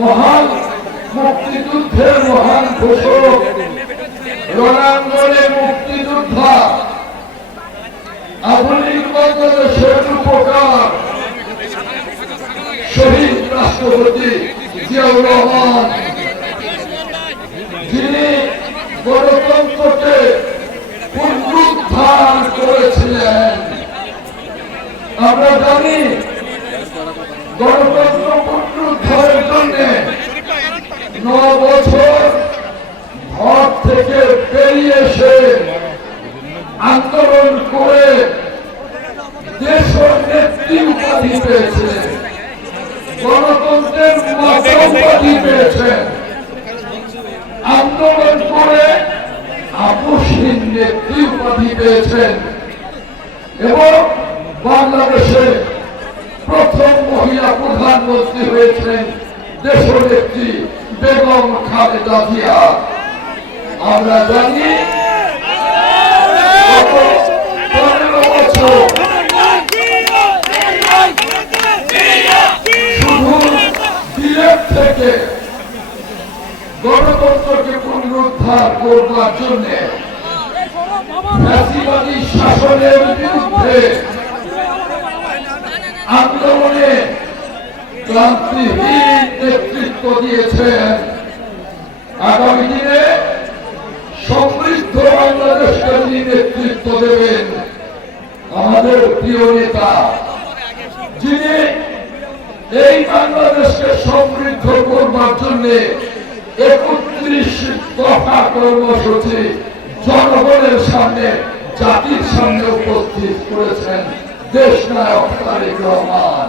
মহান মুক্তিযুদ্ধের মহান ঘোষক রণাঙ্গনে মুক্তিযোদ্ধা আধুনিক শেষ উপকার, শহীদ রাষ্ট্রপতি জিয়াউর রহমান। যিনি গণতন্ত্রকে পুনরুদ্ধার করেছিলেন। আমরা জানি গণতন্ত্র পুনরুদ্ধারের ন বছর ঘর থেকে বেরিয়ে এসে আন্দোলন করে দেশ নেত্রী উপাধি পেয়েছিলেন গণতন্ত্রের উপাধি পেয়েছেন আন্দোলন করে আপসহীন নেত্রী উপাধি পেয়েছেন এবং বাংলাদেশে প্রথম মহিলা প্রধানমন্ত্রী হয়েছেন দেশনেত্রী বেগম খালেদা জিয়া। আমরা জানি গণতন্ত্রকে পুনরুদ্ধার করবার জন্য শাসনের বিরুদ্ধে আন্দোলনে ক্লান্তিহীন নেতৃত্ব দিয়েছেন। আগামী দিনে সমৃদ্ধ বাংলাদেশকে যিনি নেতৃত্ব দেবেন। আমাদের প্রিয় নেতা, যিনি এই বাংলাদেশকে সমৃদ্ধ করবার জন্য একত্রিশ দফা কর্মসূচি জনগণের সামনে, জাতির সামনে উপস্থিত করেছেন। দেশ নায়ক তারেক রহমান।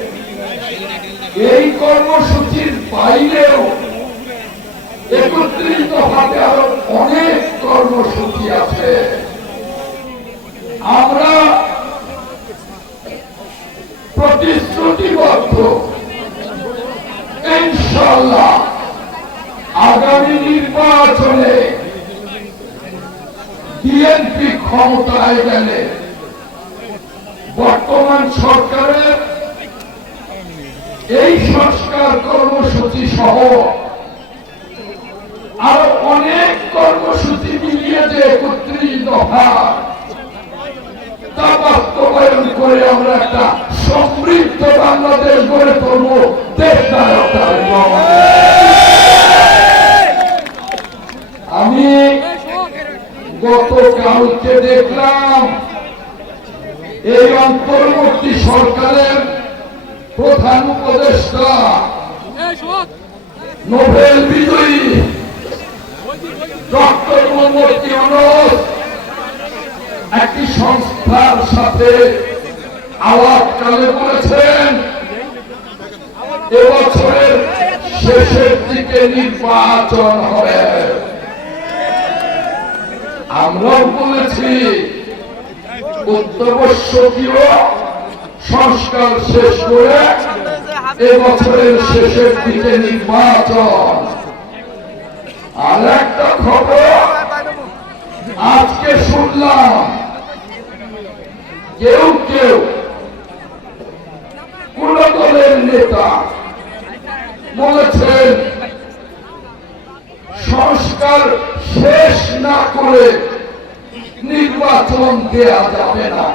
এই কর্মসূচির বাইরেও একত্রিশ দফাতে আরও অনেক কর্মসূচি আছে। আমরা প্রতিশ্রুতিবদ্ধ। ইনশাল্লাহ আগামী নির্বাচনে বিএনপি ক্ষমতায় গেলে বর্তমান সরকারের এই সংস্কার কর্মসূচি সহ আরও অনেক কর্মসূচি মিলিয়ে যে একত্রিশ দফা। তা বাস্তবায়ন করে আমরা একটা সমৃদ্ধ বাংলাদেশ গড়ে তুলব, দেশ আমি গতকালকে দেখলাম এই অন্তর্বর্তী সরকারের প্রধান উপদেষ্টা, নোবেল বিজয়ী ডক্টর মোহাম্মদ ইউনুস একটি সংস্থার সাথে আলাপকালে বলেছেন, এবছরের শেষের দিকে নির্বাচন হবে। আমরাও বলেছি অত্যাবশ্যকীয় সংস্কার শেষ করে এবছরের শেষের দিকে নির্বাচন। আর একটা খবর আজকে শুনলাম, কেউ কেউ কোন দলের নেতা বলেছেন, সংস্কার শেষ না করে নির্বাচন দেয়া যাবে না।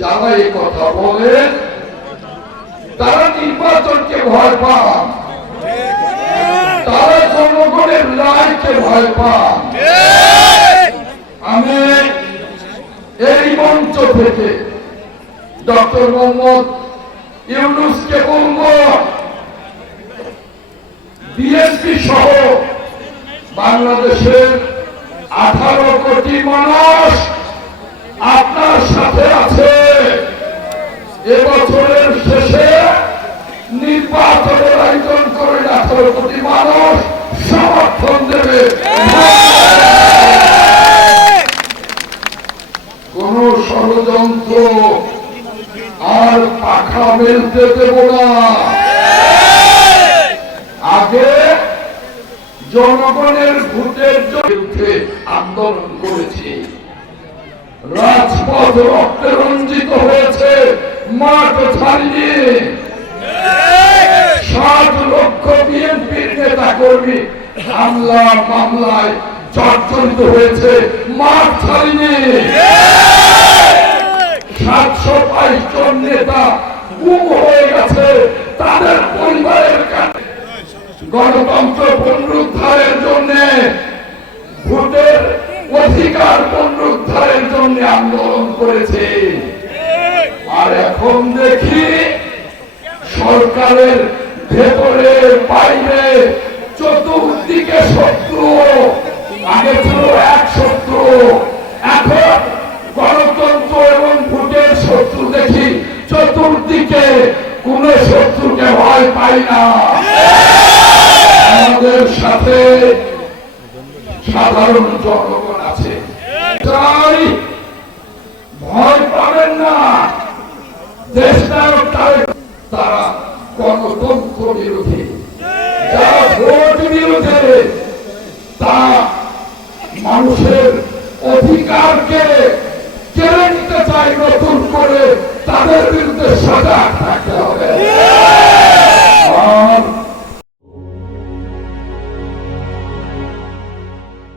যারা এই কথা বলেন তারা নির্বাচনকে ভয় পান তারা জনগণের রায়কে ভয় পান আমি এই মঞ্চ থেকে ডক্টর মোহাম্মদ ইউনুসকে বলব, বিএনপি সহ বাংলাদেশের আঠারো কোটি মানুষ আপনার সাথে কোন ষড়যন্ত্র আর পাখা মেলতে দেব না। আগে জনগণের ভোটের বিরুদ্ধে আন্দোলন করেছে। রাজপথ রক্তে রঞ্জিত হয়েছে, মাঠ ছাড়িয়ে। সাত লক্ষ বিএনপির নেতা কর্মী হামলা মামলায় জর্জরিত হয়েছে মাঠ ছাড়িয়ে সাতশো বাইশ জন নেতা গুম হয়ে গেছে তাদের পরিবারের গণতন্ত্র পুনরুদ্ধারের জন্য, ভোটের অধিকার পুনরুদ্ধারের জন্য আন্দোলন করেছে। আর এখন দেখি সরকারের ভেতরে বাইরে চতুর্দিকে শত্রু আগে ছিল এক শত্রু। এখন গণতন্ত্র এবং ভোটের শত্রু দেখি। চতুর্দিকে কোন শত্রুকে ভয় পাই না। আমাদের সাথে সাধারণ জনগণ আছে। তাই ভয় পাবেন না। তারেক তারা গণতন্ত্র বিরোধী। যারা ভোট বিরোধী তা মানুষের অধিকারকে কেড়ে নিতে চায় নতুন করে তাদের বিরুদ্ধে সজাগ হবে